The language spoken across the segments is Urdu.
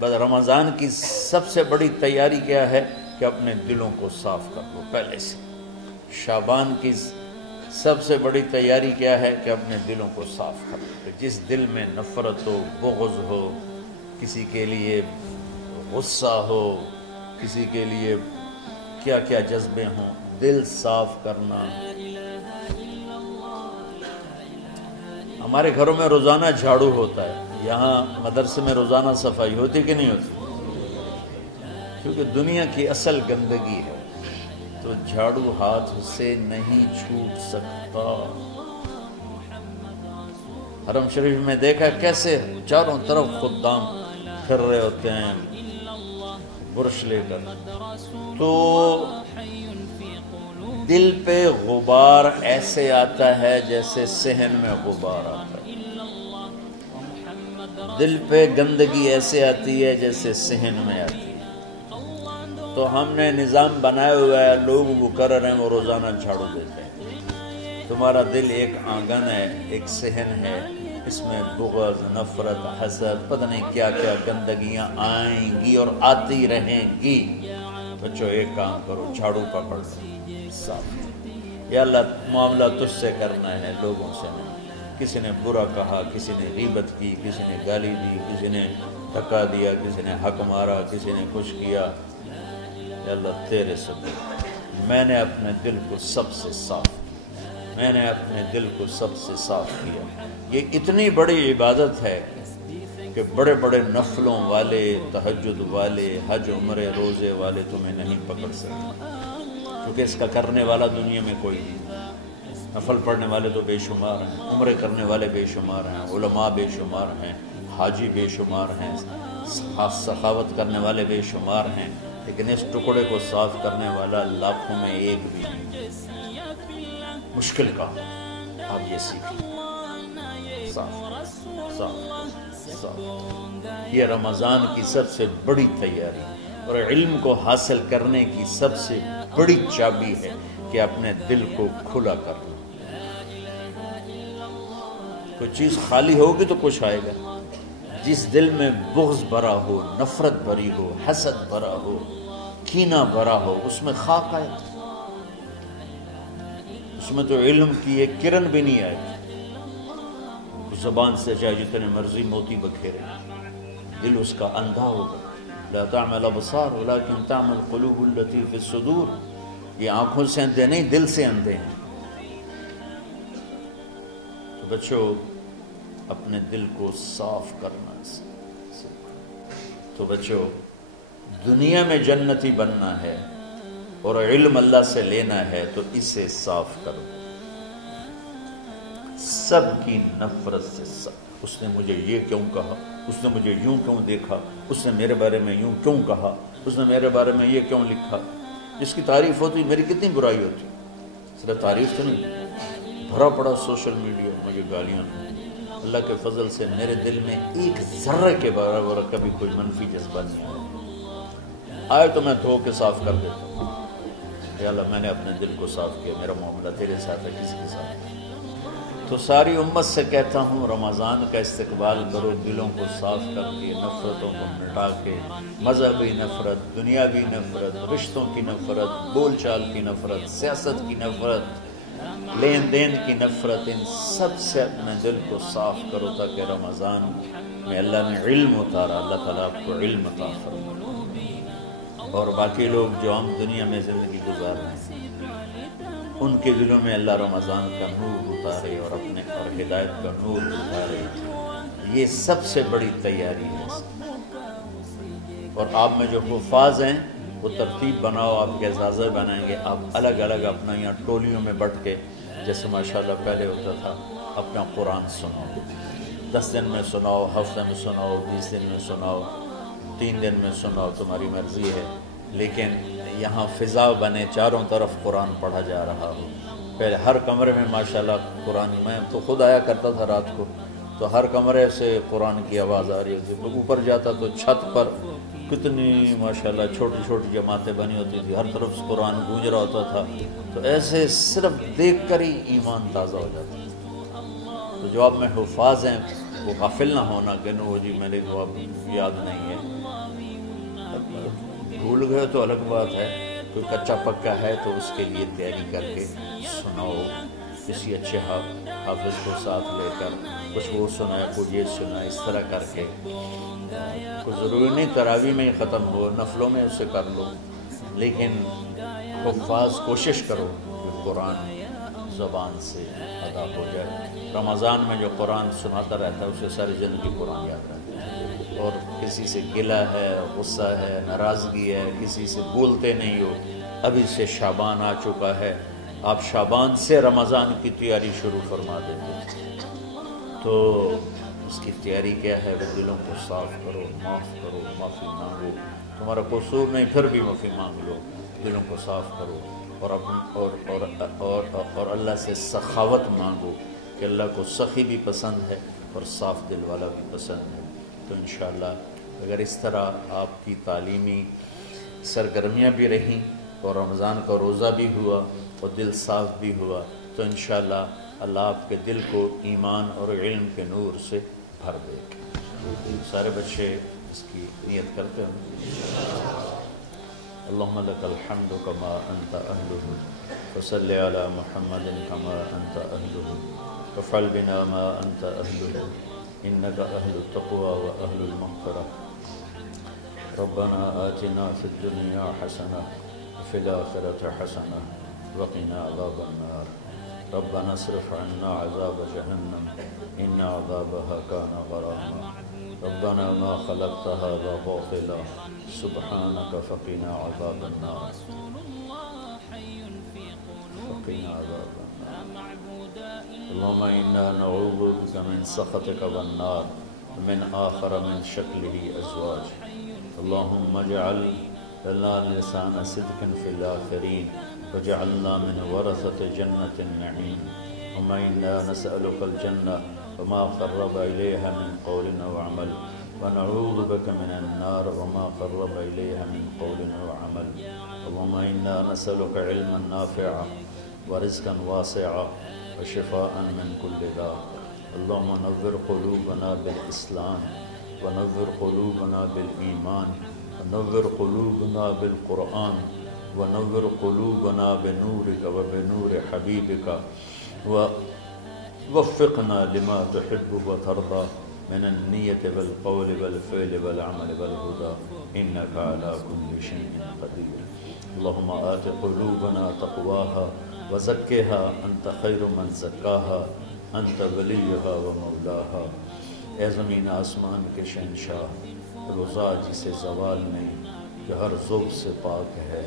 بس رمضان کی سب سے بڑی تیاری کیا ہے کہ اپنے دلوں کو صاف کر لو پہلے سے۔ شعبان کی سب سے بڑی تیاری کیا ہے کہ اپنے دلوں کو صاف کر لو۔ جس دل میں نفرت ہو، بغض ہو، کسی کے لیے غصہ ہو، کسی کے لیے کیا کیا جذبے ہوں، دل صاف کرنا۔ ہمارے گھروں میں روزانہ جھاڑو ہوتا ہے، یہاں مدرسے میں روزانہ صفائی ہوتی کہ نہیں ہوتی؟ کیونکہ دنیا کی اصل گندگی ہے تو جھاڑو ہاتھ سے نہیں چھوٹ سکتا۔ حرم شریف میں دیکھا کیسے چاروں طرف خدام پھر رہے ہوتے ہیں برش لے کر، تو دل پہ غبار ایسے آتا ہے جیسے صحن میں غبار آتا ہے، دل پہ گندگی ایسے آتی ہے جیسے صحن میں آتی ہے۔ تو ہم نے نظام بنایا ہوا ہے، لوگ وہ کر رہے ہیں، وہ روزانہ جھاڑو دیتے ہیں۔ تمہارا دل ایک آنگن ہے، ایک صحن ہے، اس میں بغض، نفرت، حسد، پتہ نہیں کیا کیا گندگیاں آئیں گی اور آتی رہیں گی۔ بچوں ایک کام کرو، جھاڑو پکڑ لو، صاف۔ یا اللہ معاملہ تجھ سے کرنا ہے، لوگوں سے نہیں۔ کسی نے برا کہا، کسی نے غیبت کی، کسی نے گالی دی، کسی نے دھکا دیا، کسی نے حق مارا، کسی نے کچھ کیا، یا اللہ تیرے سبب میں نے اپنے دل کو سب سے صاف کیا، میں نے اپنے دل کو سب سے صاف کیا۔ یہ اتنی بڑی عبادت ہے کہ بڑے بڑے نفلوں والے، تہجد والے، حج عمرے روزے والے تمہیں نہیں پکڑ سکتے، کیونکہ اس کا کرنے والا دنیا میں کوئی نہیں۔ نفل پڑھنے والے تو بے شمار ہیں، عمرے کرنے والے بے شمار ہیں، علماء بے شمار ہیں، حاجی بے شمار ہیں، سخاوت کرنے والے بے شمار ہیں، لیکن اس ٹکڑے کو صاف کرنے والا لاکھوں میں ایک بھی نہیں۔ مشکل کام آپ یہ سیکھیں، صاف صاف صاف۔ یہ رمضان کی سب سے بڑی تیاری اور علم کو حاصل کرنے کی سب سے بڑی چابی ہے کہ اپنے دل کو کھلا کر لو۔ کوئی چیز خالی ہوگی تو کچھ آئے گا۔ جس دل میں بغض بھرا ہو، نفرت بھری ہو، حسد بھرا ہو، کینہ بھرا ہو، اس میں خاک آئے، اس میں تو علم کی ایک کرن بھی نہیں آئے گی۔ زبان سے چاہے جتنے مرضی موتی بکھیرے، دل اس کا اندھا ہوگا۔ لا تعمل ابصار ولكن تعمل قلوب التي في الصدور۔ یہ آنکھوں سے اندھے نہیں، دل سے اندھے ہیں۔ تو بچوں اپنے دل کو صاف کرنا تو بچوں دنیا میں جنتی بننا ہے اور علم اللہ سے لینا ہے تو اسے صاف کرو۔ سب کی نفرت سے سب، اس نے مجھے یہ کیوں کہا، اس نے مجھے یوں کیوں دیکھا، اس نے میرے بارے میں یوں کیوں کہا، اس نے میرے بارے میں یہ کیوں لکھا۔ جس کی تعریف ہوتی میری کتنی برائی ہوتی، صرف تعریف تو نہیں، بھرا پڑا سوشل میڈیا مجھے گالیاں۔ اللہ کے فضل سے میرے دل میں ایک ذرے کے برابر کبھی کوئی منفی جذبہ نہیں آیا، آئے تو میں دھو کے صاف کر دیتا ہوں۔ یا اللہ میں نے اپنے دل کو صاف کیا، میرا معاملہ تیرے ساتھ ہے، کسی کے ساتھ ہے۔ تو ساری امت سے کہتا ہوں رمضان کا استقبال کرو، دلوں کو صاف کر کے، نفرتوں کو مٹا کے، مذہبی نفرت، دنیاوی نفرت، رشتوں کی نفرت، بول چال کی نفرت، سیاست کی نفرت، لین دین کی نفرت، ان سب سے اپنے دل کو صاف کرو تاکہ رمضان میں اللہ نے علم اتارا، اللہ تعالیٰ آپ کو علم عطا فرمائے، اور باقی لوگ جو ہم دنیا میں زندگی گزار رہے ہیں ان کے دلوں میں اللہ رمضان کا نور اتارے اور اپنے اور ہدایت کا نور اتارے۔ یہ سب سے بڑی تیاری ہے۔ اور آپ میں جو حفاظ ہیں وہ ترتیب بناؤ، آپ کے اعزازہ بنائیں گے، آپ الگ الگ اپنا یہاں ٹولیوں میں بٹ کے، جیسے ماشاءاللہ پہلے ہوتا تھا، اپنا قرآن سناؤ، 10 دن میں سناؤ، ہفتہ میں سناؤ، 20 دن میں سناؤ، 3 دن میں سناؤ، تمہاری مرضی ہے، لیکن یہاں فضا بنے، چاروں طرف قرآن پڑھا جا رہا ہو۔ پہلے ہر کمرے میں ماشاءاللہ قرآن، میں تو خود آیا کرتا تھا رات کو، تو ہر کمرے سے قرآن کی آواز آ رہی ہوتی، اوپر جاتا تو چھت پر کتنی ماشاءاللہ چھوٹی چھوٹی جماعتیں بنی ہوتی تھی، ہر طرف سے قرآن گونج رہا ہوتا تھا، تو ایسے صرف دیکھ کر ہی ایمان تازہ ہو جاتا ہے۔ تو جو آپ میں حفاظ ہیں وہ غافل نہ ہونا کہ نو جی میرے کو اب یاد نہیں ہے، بھول گئے تو الگ بات ہے، کوئی کچا پکا ہے تو اس کے لیے تیاری کر کے سناؤ، کسی اچھے حافظ کو ساتھ لے کر کچھ وہ سنائے، کوئی یہ سنائے، اس طرح کر کے. کوئی ضروری نہیں تراویح میں ہی ختم ہو، نفلوں میں اسے کر لو، لیکن حفاظ کوشش کرو کہ قرآن زبان سے ادا ہو جائے. رمضان میں جو قرآن سناتا رہتا ہے اسے ساری زندگی قرآن یاد رہتا ہے. اور کسی سے گلہ ہے، غصہ ہے، ناراضگی ہے، کسی سے بولتے نہیں ہو. ابھی سے شعبان آ چکا ہے، آپ شعبان سے رمضان کی تیاری شروع فرما دیتے. تو اس کی تیاری کیا ہے؟ وہ دلوں کو صاف کرو، معاف کرو، معافی مانگو. تمہارا قصور نہیں پھر بھی معافی مانگ لو، دلوں کو صاف کرو. اور اللہ سے سخاوت مانگو کہ اللہ کو سخی بھی پسند ہے اور صاف دل والا بھی پسند ہے. تو انشاءاللہ اگر اس طرح آپ کی تعلیمی سرگرمیاں بھی رہیں اور رمضان کا روزہ بھی ہوا اور دل صاف بھی ہوا تو انشاءاللہ اللہ آپ کے دل کو ایمان اور علم کے نور سے بھر دے. سارے بچے اس کی نیت کرتے ہیں. اللہم لک الحمد کما انت اہلہ فصل علی محمد کما انت اہلہ وفعل بنا ما انت اہلہ انک اہل التقوی و اہل المغفرہ. ربنا آتنا فی الدنیا حسنہ وفی الآخرۃ حسنہ وقنا عذاب النار. ربنا اصرف عنا عذاب جہنم ان عذابها كان غراما. ربنا ما خلقت هذا باطلا سبحانك فقنا عذاب النار. فقنا عذاب النار. اللهم إنا نعوذ بك من سخطك والنار ومن آخر من شكله أزواج. اللهم اجعل لنا لسان صدق في الآخرين وجعلنا من ورثة جنة النعيم. اللهم إنا نسألك الجنة وما قرب إليها من قول وعمل ونعوذ بك من النار وما قرب إليها من قول وعمل. اللهم إنا نسألك علما نافعا ورزقا واسعا وشفاء من كل داء. اللهم نور قلوبنا بالإسلام ونور قلوبنا بالإيمان ونور قلوبنا بالقرآن ونور قلوبنا بنورك وبنور حبيبك ووفقنا لما تحب وترضى من النية والقول والفعل والعمل والهدى إنك على كل شيء قدير. اللهم آت قلوبنا تقواها وزكها أنت خير من زكاها أنت وليها ومولاها. اے زمین آسمان کے شہنشاہ، روزہ جسے زوال نہیں، جو ہر ذوق سے پاک ہے،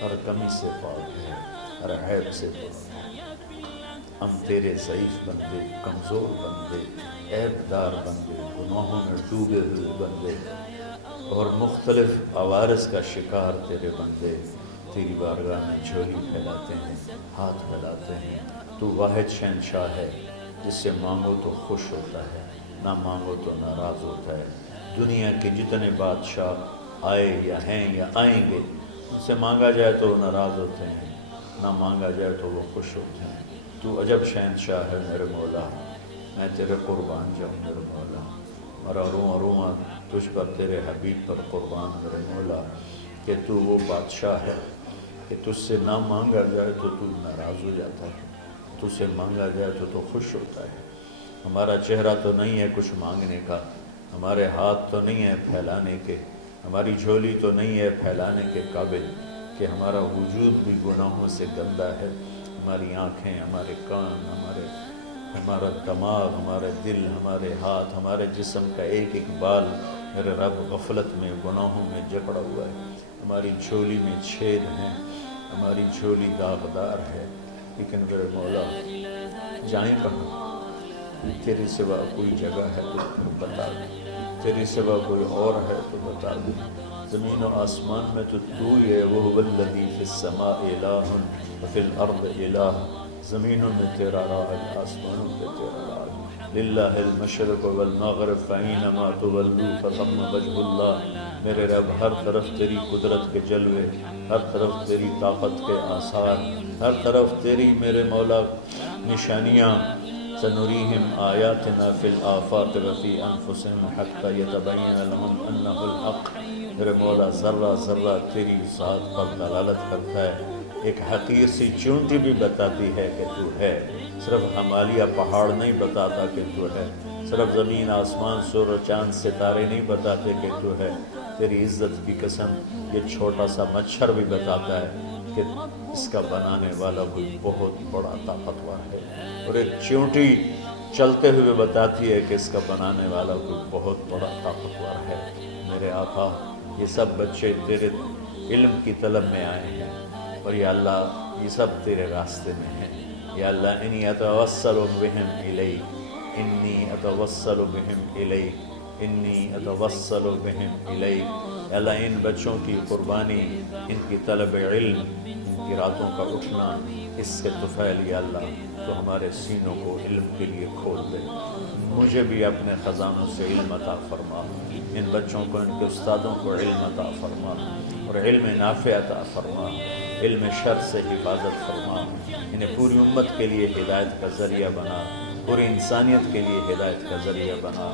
ہر کمی سے پاک ہے، ہر عیب سے پاک ہے. ہم تیرے ضعیف بندے، کمزور بندے، عیب دار بندے، گناہوں میں ڈوبے ہوئے بندے اور مختلف عوارض کا شکار تیرے بندے تیری بارگاہ میں جھولی پھیلاتے ہیں، ہاتھ پھیلاتے ہیں. تو واحد شہنشاہ ہے جس سے مانگو تو خوش ہوتا ہے، نہ مانگو تو ناراض ہوتا ہے. دنیا کے جتنے بادشاہ آئے یا ہیں یا آئیں گے، ان سے مانگا جائے تو وہ ناراض ہوتے ہیں، نہ مانگا جائے تو وہ خوش ہوتے ہیں. تو عجب شہنشاہ ہے میرے مولا، میں تیرے قربان جاؤں میرے مولا. مرا رواں تجھ پر تیرے حبیب پر قربان میرے مولا کہ تو وہ بادشاہ ہے کہ تجھ سے نہ مانگا جائے تو تو ناراض ہو جاتا ہے، تجھ سے مانگا جائے تو خوش ہوتا ہے. ہمارا چہرہ تو نہیں ہے کچھ مانگنے کا، ہمارے ہاتھ تو نہیں ہے پھیلانے کے، ہماری جھولی تو نہیں ہے پھیلانے کے قابل کہ ہمارا وجود بھی گناہوں سے گندا ہے. ہماری آنکھیں، ہمارے کان، ہمارا دماغ، ہمارے دل، ہمارے ہاتھ، ہمارے جسم کا ایک ایک بال میرے رب غفلت میں، گناہوں میں جکڑا ہوا ہے. ہماری جھولی میں چھید ہیں، ہماری جھولی داغدار ہے. لیکن میرے مولا جائیں کہاں؟ تیرے سوا کوئی جگہ ہے تو بتا دے، تیرے سوا کوئی اور ہے تو بتا دے. زمین و آسمان میں تو ہی ہے. وَهُوَ الَّذِي فِي السَّمَاءِ إِلَٰهٌ وَفِي الْأَرْضِ إِلَٰهٌ. زمینوں میں تیرا راج، آسمانوں پہ تیرا راج. لِلَّهِ الْمَشْرِقُ وَالْمَغْرِبُ فَأَيْنَمَا تُوَلُّوا فَثَمَّ وَجْهُ اللَّهِ. میرے رب ہر طرف تیری قدرت کے جلوے، ہر طرف تیری طاقت کے آثار، ہر طرف تیری میرے مولا نشانیاں. سنريهم آياتنا في الآفاق وفي أنفسهم حتى يتبين لهم أنه الحق میرے مولا ذرہ ذرہ تیری ذات پر دلالت کرتا ہے، ایک حقیر سی چونٹی بھی بتاتی ہے کہ تو ہے، صرف ہمالیہ پہاڑ نہیں بتاتا کہ تو ہے، صرف زمین آسمان سور و چاند ستارے نہیں بتاتے کہ تو ہے، تیری عزت کی قسم یہ چھوٹا سا مچھر بھی بتاتا ہے کہ اس کا بنانے والا کوئی بہت بڑا طاقتور ہے، اور ایک چونٹی چلتے ہوئے بتاتی ہے کہ اس کا بنانے والا کوئی بہت بڑا طاقتور ہے۔ میرے آقا یہ سب بچے تیرے علم کی طلب میں آئے ہیں، اور یا اللہ یہ سب تیرے راستے میں ہیں، یا اللہ انی اتوسل بہم الیک، انی اتوسل بہم الیک، انی اتوسل بہم الیک۔ یا اللہ ان بچوں کی قربانی، ان کی طلب علم، ان کی راتوں کا اٹھنا، اس سے طفیل یا اللہ تو ہمارے سینوں کو علم کے لیے کھول دے، مجھے بھی اپنے خزانوں سے علم عطا فرما، ان بچوں کو، ان کے استادوں کو علم عطا فرما، اور علم نافع عطا فرما، علم شر سے حفاظت فرما، انہیں پوری امت کے لیے ہدایت کا ذریعہ بنا، پوری انسانیت کے لیے ہدایت کا ذریعہ بنا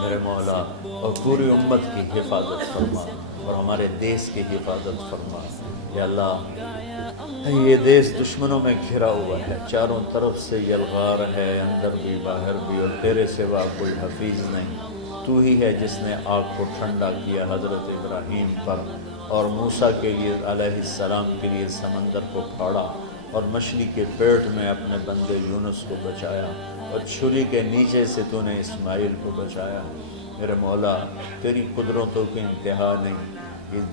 میرے مولا، اور پوری امت کی حفاظت فرما، اور ہمارے دیس کی حفاظت فرما۔ یا اللہ یہ دیس دشمنوں میں گھرا ہوا ہے، چاروں طرف سے یلغار ہے، اندر بھی باہر بھی، اور تیرے سوا کوئی حفیظ نہیں، تو ہی ہے جس نے آگ کو ٹھنڈا کیا حضرت ابراہیم پر، اور موسیٰ کے لیے علیہ السلام کے لیے سمندر کو پھاڑا، اور مچھلی کے پیٹ میں اپنے بندے یونس کو بچایا، اور چھری کے نیچے سے تو نے اسماعیل کو بچایا۔ میرے مولا تیری قدرتوں کی انتہا نہیں،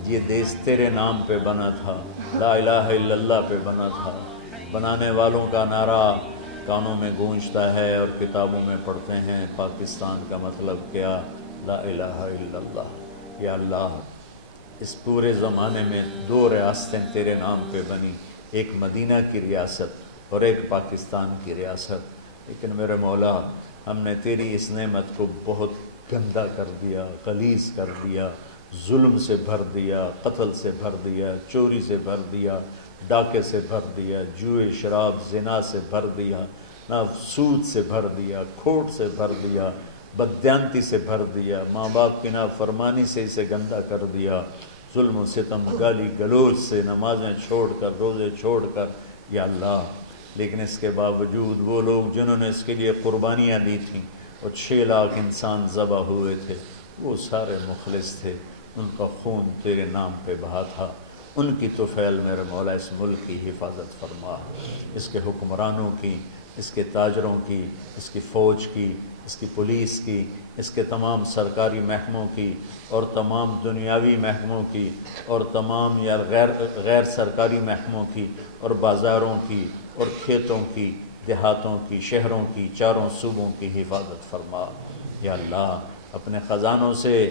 یہ دیس تیرے نام پہ بنا تھا، لا الہ الا اللہ پہ بنا تھا، بنانے والوں کا نعرہ کانوں میں گونجتا ہے اور کتابوں میں پڑھتے ہیں، پاکستان کا مطلب کیا؟ لا الہ الا اللہ۔ یا اللہ اس پورے زمانے میں 2 ریاستیں تیرے نام پہ بنی، ایک مدینہ کی ریاست اور ایک پاکستان کی ریاست، لیکن میرے مولا ہم نے تیری اس نعمت کو بہت گندا کر دیا، غلیظ کر دیا، ظلم سے بھر دیا، قتل سے بھر دیا، چوری سے بھر دیا، ڈاکے سے بھر دیا، جوئے شراب زنا سے بھر دیا، نہ سود سے بھر دیا، کھوٹ سے بھر دیا، بددیانتی سے بھر دیا، ماں باپ کی نافرمانی سے اسے گندا کر دیا، ظلم و ستم، گالی گلوچ سے، نمازیں چھوڑ کر، روزے چھوڑ کر، یا اللہ لیکن اس کے باوجود وہ لوگ جنہوں نے اس کے لیے قربانیاں دی تھیں، اور 6 لاکھ انسان ذبح ہوئے تھے، وہ سارے مخلص تھے، ان کا خون تیرے نام پہ بہا تھا، ان کی طفیل میرے مولا اس ملک کی حفاظت فرما، اس کے حکمرانوں کی، اس کے تاجروں کی، اس کی فوج کی، اس کی پولیس کی، اس کے تمام سرکاری محکموں کی، اور تمام دنیاوی محکموں کی، اور تمام یا غیر سرکاری محکموں کی، اور بازاروں کی، اور کھیتوں کی، دیہاتوں کی، شہروں کی، چاروں صوبوں کی حفاظت فرما۔ یا اللہ اپنے خزانوں سے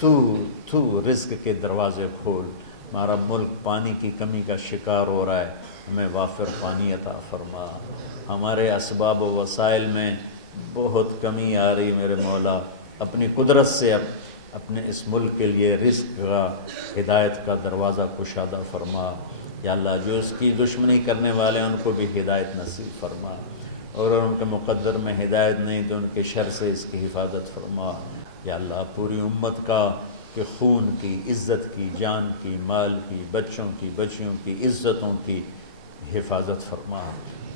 تو رزق کے دروازے کھول، ہمارا ملک پانی کی کمی کا شکار ہو رہا ہے، ہمیں وافر پانی عطا فرما، ہمارے اسباب و وسائل میں بہت کمی آ رہی میرے مولا، اپنی قدرت سے اپنے اس ملک کے لیے رزق کا، ہدایت کا دروازہ کشادہ فرما۔ یا اللہ جو اس کی دشمنی کرنے والے ہیں ان کو بھی ہدایت نصیب فرما، اور ان کے مقدر میں ہدایت نہیں تو ان کے شر سے اس کی حفاظت فرما۔ یا اللہ پوری امت کا کہ خون کی، عزت کی، جان کی، مال کی، بچوں کی، بچیوں کی، عزتوں کی حفاظت فرما،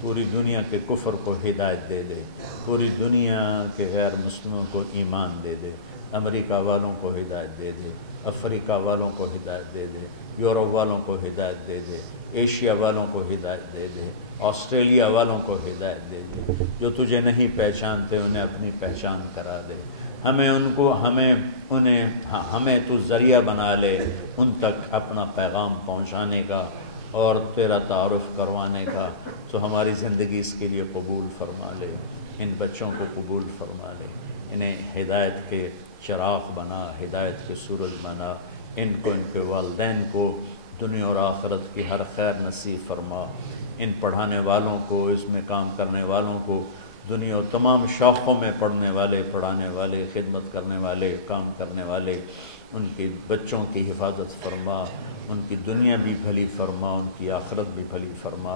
پوری دنیا کے کفر کو ہدایت دے دے، پوری دنیا کے غیر مسلموں کو ایمان دے دے، امریکہ والوں کو ہدایت دے دے، افریقہ والوں کو ہدایت دے دے، یورپ والوں کو ہدایت دے دے، ایشیا والوں کو ہدایت دے دے، آسٹریلیا والوں کو ہدایت دے دے، جو تجھے نہیں پہچانتے انہیں اپنی پہچان کرا دے، ہمیں تو ذریعہ بنا لے ان تک اپنا پیغام پہنچانے کا اور تیرا تعارف کروانے کا، تو ہماری زندگی اس کے لیے قبول فرما لے، ان بچوں کو قبول فرما لے، انہیں ہدایت کے چراغ بنا، ہدایت کے سورج بنا، ان کو، ان کے والدین کو دنیا اور آخرت کی ہر خیر نصیب فرما، ان پڑھانے والوں کو، اس میں کام کرنے والوں کو، دنیا اور تمام شاخوں میں پڑھنے والے، پڑھانے والے، خدمت کرنے والے، کام کرنے والے، ان کے بچوں کی حفاظت فرما، ان کی دنیا بھی بھلی فرما، ان کی آخرت بھی بھلی فرما،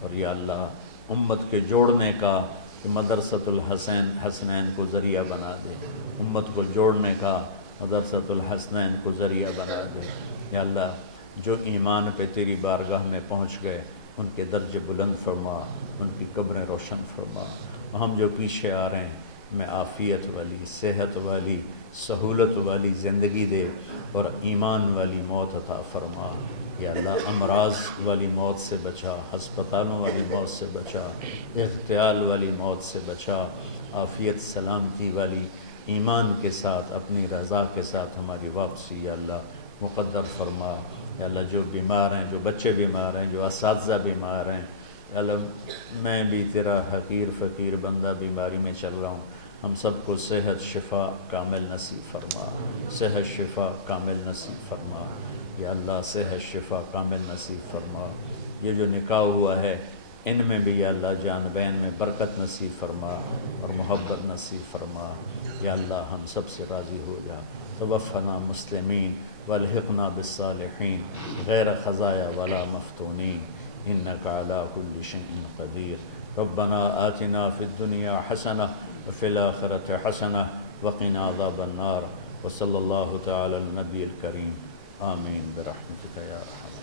اور یا اللہ امت کے جوڑنے کا کہ مدرسۃ الحسنین کو ذریعہ بنا دے، امت کو جوڑنے کا مدرسۃ الحسنین کو ذریعہ بنا دے۔ یا اللہ جو ایمان پہ تیری بارگاہ میں پہنچ گئے ان کے درجے بلند فرما، ان کی قبریں روشن فرما۔ ہم جو پیچھے آ رہے ہیں میں عافیت والی، صحت والی، سہولت والی زندگی دے اور ایمان والی موت عطا فرما۔ یا اللہ امراض والی موت سے بچا، ہسپتالوں والی موت سے بچا، اغتیال والی موت سے بچا، عافیت سلامتی والی ایمان کے ساتھ اپنی رضا کے ساتھ ہماری واپسی یا اللہ مقدر فرما۔ یا اللہ جو بیمار ہیں، جو بچے بیمار ہیں، جو اساتذہ بیمار ہیں، یا اللہ میں بھی تیرا حقیر فقیر بندہ بیماری میں چل رہا ہوں، ہم سب کو صحت شفا کامل نصیب فرما، صحت شفا کامل نصیب فرما۔ یا اللہ صحت شفا کامل نصیب فرما۔ یہ جو نکاح ہوا ہے ان میں بھی یا اللہ جان بین میں برکت نصیب فرما اور محبت نصیب فرما۔ یا اللہ ہم سب سے راضی ہو جا۔ توفنا مسلمین والحقنا بالصالحین غیر خزایا ولا مفتونین انک علی کل شیء قدیر۔ ربنا آتنا فی الدنیا حسنہ وفی الآخرۃ حسنہ وقنا عذاب النار۔ وصلی اللہ تعالی علی النبی الکریم آمین برحمتک یا ارحم۔